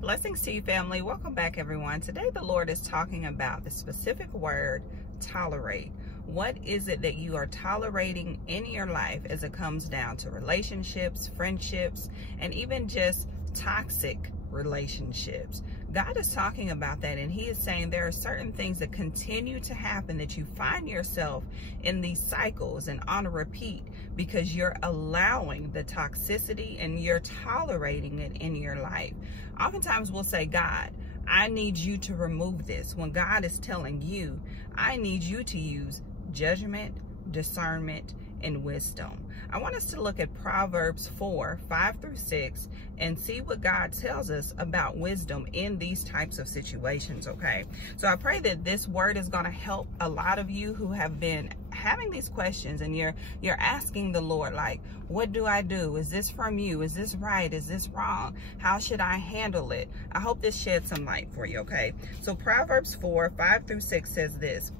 Blessings to you, family. Welcome back, everyone. Today the Lord is talking about the specific word tolerate. What is it that you are tolerating in your life as it comes down to relationships, friendships, and even just toxic relationships? God is talking about that, and he is saying there are certain things that continue to happen that you find yourself in these cycles and on a repeat because you're allowing the toxicity and you're tolerating it in your life. Oftentimes we'll say, God, I need you to remove this, when God is telling you, I need you to use judgment, discernment, and wisdom. I want us to look at Proverbs 4:5-6 and see what God tells us about wisdom in these types of situations, okay? So I pray that this word is going to help a lot of you who have been having these questions and you're asking the Lord, like, what do I do? Is this from you? Is this right? Is this wrong? How should I handle it? I hope this sheds some light for you, okay? So Proverbs 4:5-6 says this: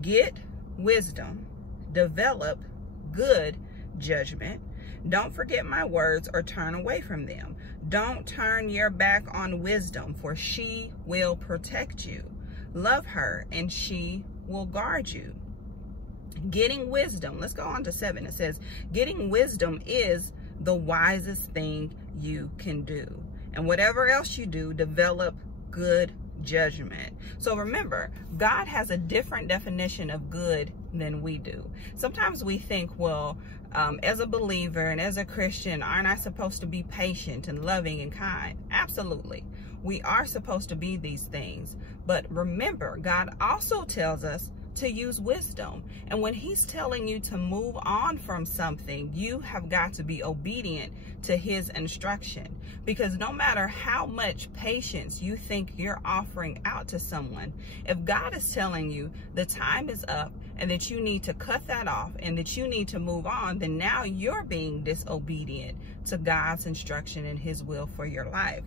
get wisdom, develop good judgment. Don't forget my words or turn away from them. Don't turn your back on wisdom, for she will protect you. Love her and she will guard you. Getting wisdom. Let's go on to 7. It says, getting wisdom is the wisest thing you can do. And whatever else you do, develop good judgment. So remember, God has a different definition of good than we do. Sometimes we think, well, as a believer and as a Christian, aren't I supposed to be patient and loving and kind? Absolutely. We are supposed to be these things. But remember, God also tells us to use wisdom. And when he's telling you to move on from something, you have got to be obedient to his instruction. Because no matter how much patience you think you're offering out to someone, if God is telling you the time is up and that you need to cut that off and that you need to move on, then now you're being disobedient to God's instruction and his will for your life.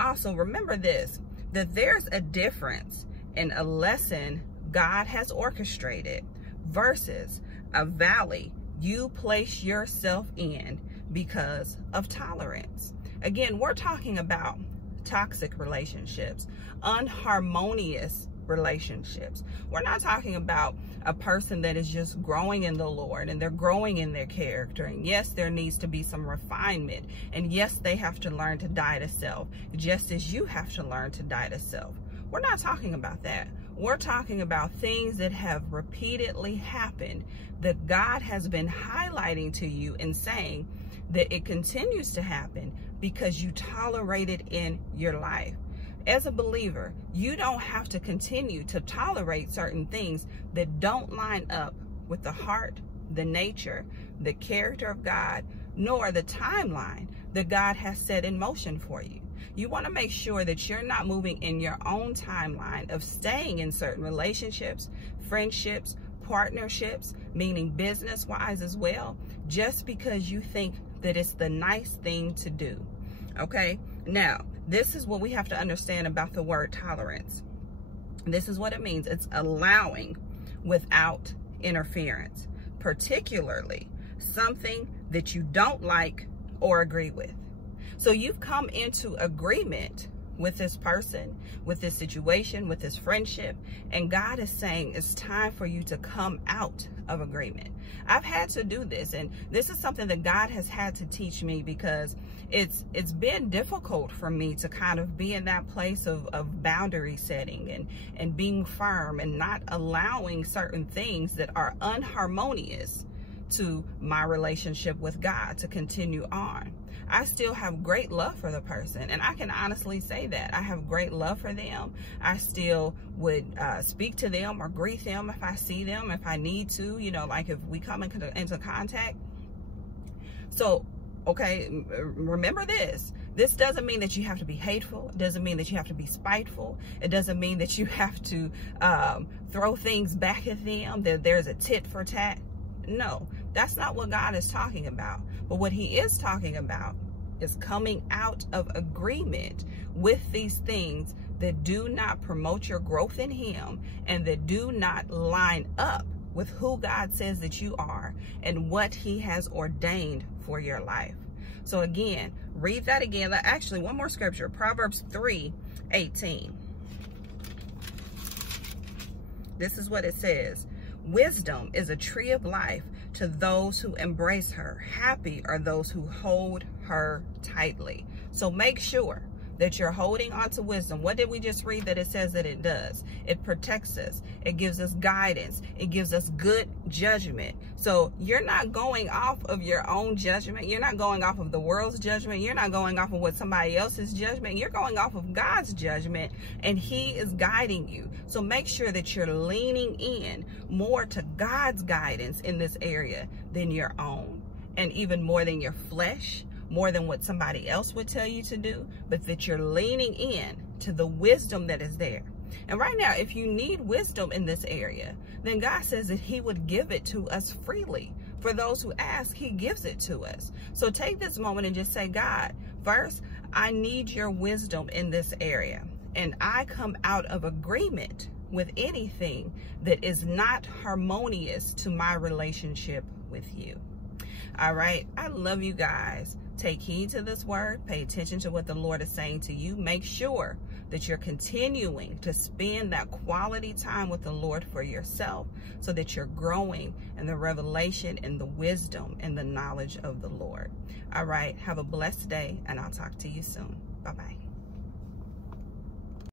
Also, remember this, that there's a difference in a lesson God has orchestrated versus a valley you place yourself in because of tolerance. Again, we're talking about toxic relationships, unharmonious relationships. We're not talking about a person that is just growing in the Lord and they're growing in their character. And yes, there needs to be some refinement. And yes, they have to learn to die to self, just as you have to learn to die to self. We're not talking about that. We're talking about things that have repeatedly happened that God has been highlighting to you and saying that it continues to happen because you tolerate it in your life. As a believer, you don't have to continue to tolerate certain things that don't line up with the heart, the nature, the character of God, nor the timeline that God has set in motion for you. You want to make sure that you're not moving in your own timeline of staying in certain relationships, friendships, partnerships, meaning business-wise as well, just because you think that it's the nice thing to do. Okay? Now, this is what we have to understand about the word tolerance. This is what it means. It's allowing without interference, particularly something that you don't like or agree with. So you've come into agreement with this person, with this situation, with this friendship, and God is saying it's time for you to come out of agreement. I've had to do this, and this is something that God has had to teach me because it's been difficult for me to kind of be in that place of boundary setting and being firm and not allowing certain things that are unharmonious to my relationship with God to continue on. I still have great love for the person, and I can honestly say that. I have great love for them. I still would speak to them or greet them if I see them, if I need to, you know, like if we come into contact. So, okay, remember this. This doesn't mean that you have to be hateful. It doesn't mean that you have to be spiteful. It doesn't mean that you have to throw things back at them, that there's a tit for tat. No, that's not what God is talking about. But what he is talking about is coming out of agreement with these things that do not promote your growth in him and that do not line up with who God says that you are and what he has ordained for your life. So again, read that again. Actually, one more scripture, Proverbs 3:18. This is what it says. Wisdom is a tree of life to those who embrace her. Happy are those who hold her tightly. So make sure that you're holding on to wisdom. What did we just read that it says that it does? It protects us. It gives us guidance. It gives us good judgment. So you're not going off of your own judgment. You're not going off of the world's judgment. You're not going off of what somebody else's judgment. You're going off of God's judgment, and he is guiding you. So make sure that you're leaning in more to God's guidance in this area than your own, and even more than your flesh, more than what somebody else would tell you to do, but that you're leaning in to the wisdom that is there. And right now, if you need wisdom in this area, then God says that he would give it to us freely. For those who ask, he gives it to us. So take this moment and just say, God, first, I need your wisdom in this area. And I come out of agreement with anything that is not harmonious to my relationship with you. All right. I love you guys. Take heed to this word. Pay attention to what the Lord is saying to you. Make sure that you're continuing to spend that quality time with the Lord for yourself, so that you're growing in the revelation and the wisdom and the knowledge of the Lord. All right. Have a blessed day, and I'll talk to you soon. Bye-bye.